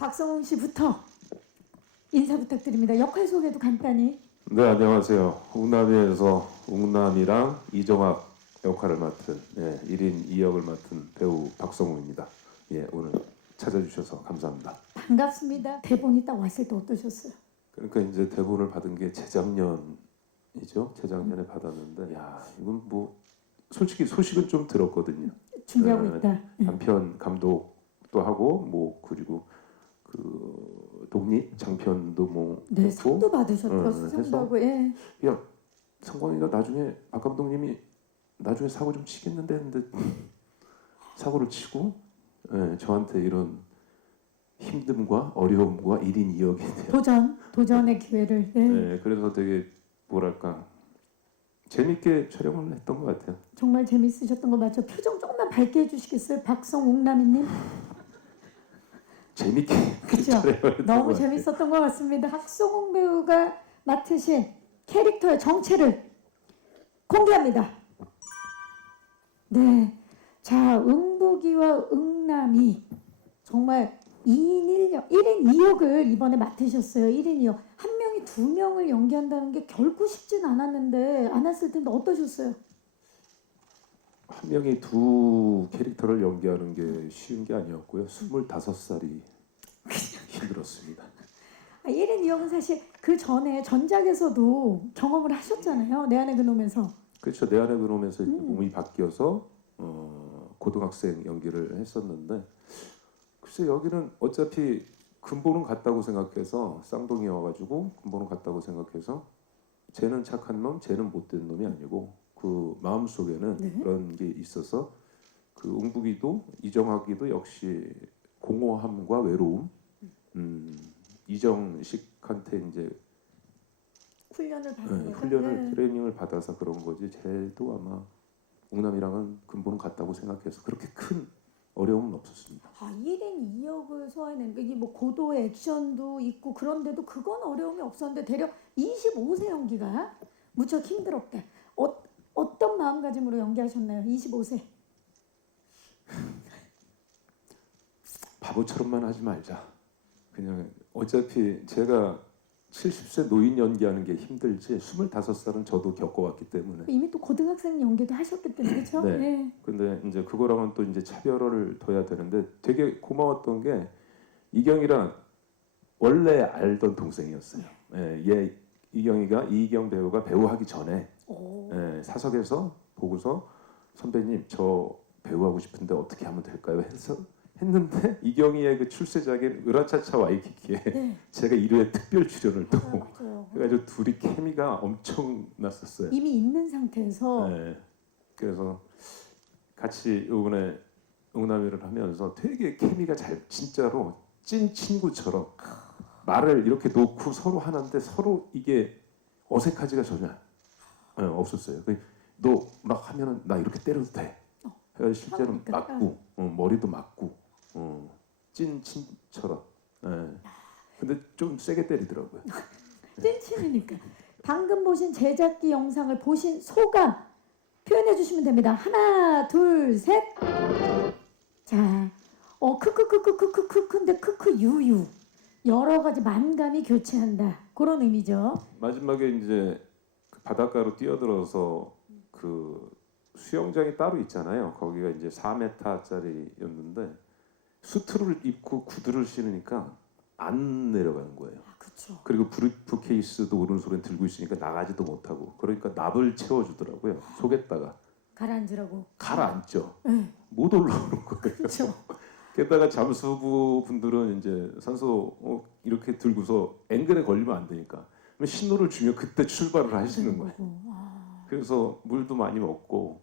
박성훈 씨부터 인사 부탁드립니다. 역할 소개도 간단히. 네 안녕하세요. 웅남이에서 웅남이랑 이정학 역할을 맡은 예, 1인 2역을 맡은 배우 박성우입니다. 예 오늘 찾아주셔서 감사합니다. 반갑습니다. 대본이 딱 왔을 때 어떠셨어요? 그러니까 이제 대본을 받은 게 재작년이죠. 재작년에 받았는데 야 이건 뭐 솔직히 소식은 좀 들었거든요. 준비하고 네. 있다. 단편 감독도 하고 뭐 그리고 그 독립 장편도 뭐 네, 했고 상도 받으셨고 응, 수상도 해서 하고 예. 야 성광이가 나중에 박 감독님이 나중에 사고 좀 치겠는데 했는데 사고를 치고 예, 저한테 이런 힘듦과 어려움과 1인 2역에 대한 도전, 도전의 기회를. 예. 예, 그래서 되게 뭐랄까 재밌게 촬영을 했던 것 같아요. 정말 재밌으셨던 거 맞죠? 표정 조금만 밝게 해주시겠어요? 박성웅 남이님. 재밌게 그죠? 너무. 재밌었던 것 같습니다. 박성웅 배우가 맡으신 캐릭터의 정체를 공개합니다. 네. 자, 응복이와 응남이 정말 2인 1역, 1인 2역을 이번에 맡으셨어요. 1인 2역. 한 명이 두 명을 연기한다는 게 결코 쉽진 않았는데, 않았을 텐데 어떠셨어요? 한 명이 두 캐릭터를 연기하는 게 쉬운 게 아니었고요. 25살이 힘들었습니다. 아, 1인 2역은 사실 그 전에 전작에서도 경험을 하셨잖아요. 내 안에 그놈에서. 그렇죠. 내 안에 이제 음. 몸이 바뀌어서 어, 고등학생 연기를 했었는데 글쎄 여기는 어차피 근본은 같다고 생각해서 쌍둥이여가지고 근본은 같다고 생각해서 쟤는 착한 놈, 쟤는 못된 놈이 아니고 그 마음 속에는 네. 그런 게 있어서 그 웅북이도 이정학이도 역시 공허함과 외로움, 음, 이정식한테 이제 훈련을 네, 받은 거죠. 훈련을 네. 트레이닝을 받아서 그런 거지 쟤도 아마 웅남이랑은 근본은 같다고 생각해서 그렇게 큰 어려움은 없었습니다. 아, 1인 2역을 소화해낸 게 이게 뭐 고도의 액션도 있고 그런데도 그건 어려움이 없었는데 대략 25세 연기가 무척 힘들었대. 어, 어떤 마음가짐으로 연기하셨나요? 25세. 바보처럼만 하지 말자. 그냥 어차피 제가 70세 노인 연기하는 게 힘들지 25살은 저도 겪어왔기 때문에 이미 또 고등학생 연기도 하셨기 때문에 그렇죠? 네. 네. 근데 이제 그거랑은 또 이제 차별화를 둬야 되는데 되게 고마웠던 게 이경이랑 원래 알던 동생이었어요. 예, 얘 이경이가 이경 배우가 배우하기 전에 오. 예, 사석에서 보고서 선배님 저 배우하고 싶은데 어떻게 하면 될까요? 해서 했는데 이경이의 그 출세작인 으라차차 와이키키에 네. 제가 1회 특별 출연을 또 아, 그죠. 해가지고 둘이 케미가 엄청 났었어요. 이미 있는 상태에서 네. 그래서 같이 이번에 응남이를 하면서 되게 케미가 잘 진짜로 찐 친구처럼 말을 이렇게 놓고 서로 하는데 서로 이게 어색하지가 전혀 예, 없었어요. 너 막 하면은 나 이렇게 때려도 돼. 해가 실제로 그러니까. 맞고 어, 머리도 맞고 어, 찐 친처럼. 예. 근데 좀 세게 때리더라고요. 찐친이니까. 방금 보신 제작기 영상을 보신 소감 표현해 주시면 됩니다. 하나, 둘, 셋. 자, 어 크크크크크크크인데 크크 유유 여러 가지 만감이 교체한다 그런 의미죠. 마지막에 이제 그 바닷가로 뛰어들어서 그 수영장이 따로 있잖아요. 거기가 이제 4m짜리였는데 수트를 입고 구두를 신으니까 안 내려가는 거예요. 아, 그렇죠. 그리고 브리프 케이스도 오른손에 들고 있으니까 나가지도 못하고 그러니까 납을 채워주더라고요. 속에다가 가라앉으라고. 가라앉죠. 네, 못 올라오는 거예요. 그렇죠. 게다가 잠수부 분들은 이제 산소 어, 이렇게 들고서 앵글에 걸리면 안 되니까 신호를 주면 그때 출발을 하시는 거예요. 거고. 아, 그래서 물도 많이 먹고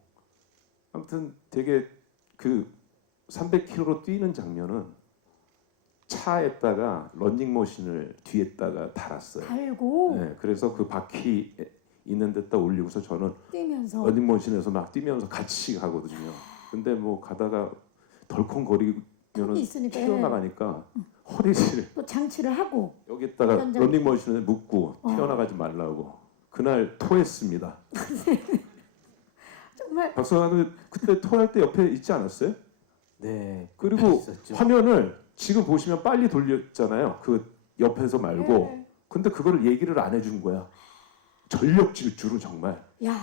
아무튼 되게 그 300km로 뛰는 장면은 차에다가 런닝머신을 뒤에다가 달았어요. 달고 네, 그래서 그 바퀴 있는 데다 올리고서 저는 뛰면서 런닝머신에서 막 뛰면서 같이 가거든요. 근데 뭐 가다가 덜컹거리면은 예. 튀어나가니까 허리를 또 장치를 하고 여기다가 현장- 런닝머신에 묶고 어. 튀어나가지 말라고 그날 토했습니다. 정말 박성환은 그때 토할 때 옆에 있지 않았어요? 네. 그리고 있었죠. 화면을 지금 보시면 빨리 돌렸잖아요. 그 옆에서 말고. 네. 근데 그거를 얘기를 안 해준 거야. 전력 질주로 정말 야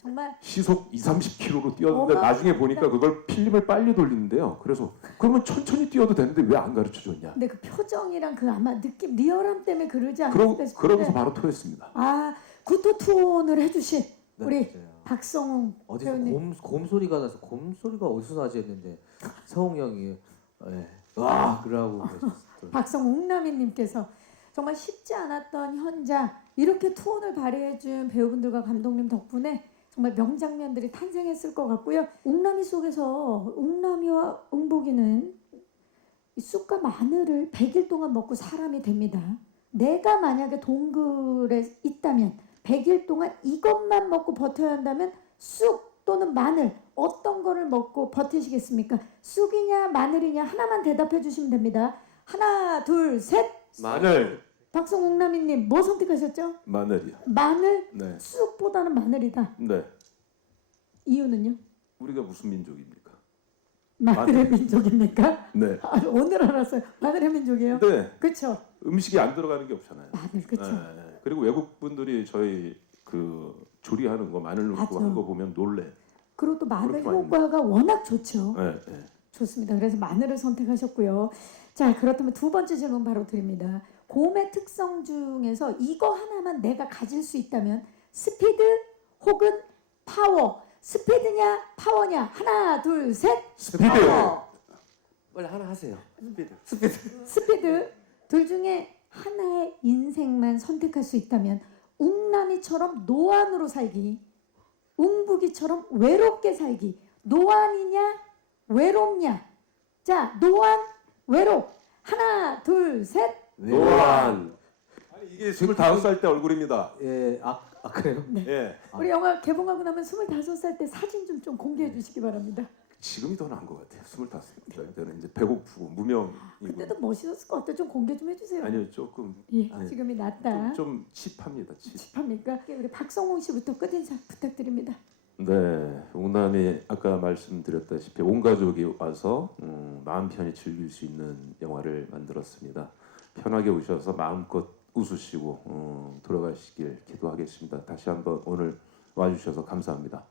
정말 시속 2, 30km로 뛰었는데 어마어마합니다. 나중에 보니까 그걸 필름을 빨리 돌리는데요. 그래서 그러면 천천히 뛰어도 되는데 왜 안 가르쳐 줬냐? 근데 그 표정이랑 그 아마 느낌 리얼함 때문에 그러지 그러, 않을까 싶은데 그러면서 바로 토했습니다. 아 구토 투혼을 해주신 네, 우리 맞아요. 박성웅 어디서 배우님. 곰, 곰 소리가 나서 곰 소리가 어디서 나지 했는데 성웅 형이 예. 와 그러고 계셨어요. 박성웅 남이님께서 정말 쉽지 않았던 현장 이렇게 투혼을 발휘해준 배우분들과 감독님 덕분에 정말 명장면들이 탄생했을 것 같고요. 웅남이 속에서 웅남이와 응복이는 이 쑥과 마늘을 100일 동안 먹고 사람이 됩니다. 내가 만약에 동굴에 있다면 100일 동안 이것만 먹고 버텨야 한다면 쑥 또는 마늘 어떤 거를 먹고 버티시겠습니까? 쑥이냐 마늘이냐 하나만 대답해 주시면 됩니다. 하나 둘 셋. 마늘, 박성웅남이님 뭐 선택하셨죠? 마늘이요. 마늘 네, 쑥보다는 마늘이다. 네. 이유는요? 우리가 무슨 민족입니까? 마늘의 민족입니까? 네. 아, 오늘 알았어요. 마늘의 민족이에요. 근데 그렇죠. 음식이 안 들어가는 게 없잖아요. 마늘 그렇죠. 네. 그리고 외국 분들이 저희 그 조리하는 거 마늘 넣고 맞아. 하는 거 보면 놀래. 그리고 또 마늘 그렇게 많이 효과가 워낙 좋죠. 네, 네. 좋습니다. 그래서 마늘을 선택하셨고요. 자, 그렇다면 두 번째 질문 바로 드립니다. 곰의 특성 중에서 이거 하나만 내가 가질 수 있다면 스피드 혹은 파워. 스피드냐 파워냐? 하나, 둘, 셋. 스피드. 빨리 하나 하세요. 스피드. 스피드. 둘 중에 하나의 인생만 선택할 수 있다면 웅남이처럼 노안으로 살기. 웅북이처럼 외롭게 살기. 노안이냐 외롭냐? 자, 노안, 외롭. 하나, 둘, 셋. 노안. 아니 이게 25살 때 얼굴입니다. 예, 아, 아 그래요? 예. 우리 영화 개봉하고 나면 25살 때 사진 좀 좀 공개해 네. 주시기 바랍니다. 지금이 더 나은 것 같아요. 25살 때는 이제 배고프고 무명이고. 그때도 멋있었을 것 같아요. 좀 공개 좀 해주세요. 아니요 조금 예, 아니, 지금이 좀, 낫다. 좀 칩합니다. 칩. 칩합니까? 우리 박성홍 씨부터 끝인사 부탁드립니다. 네, 웅남이 아까 말씀드렸다시피 온 가족이 와서 음, 마음 편히 즐길 수 있는 영화를 만들었습니다. 편하게 오셔서 마음껏 웃으시고 음, 돌아가시길 기도하겠습니다. 다시 한번 오늘 와주셔서 감사합니다.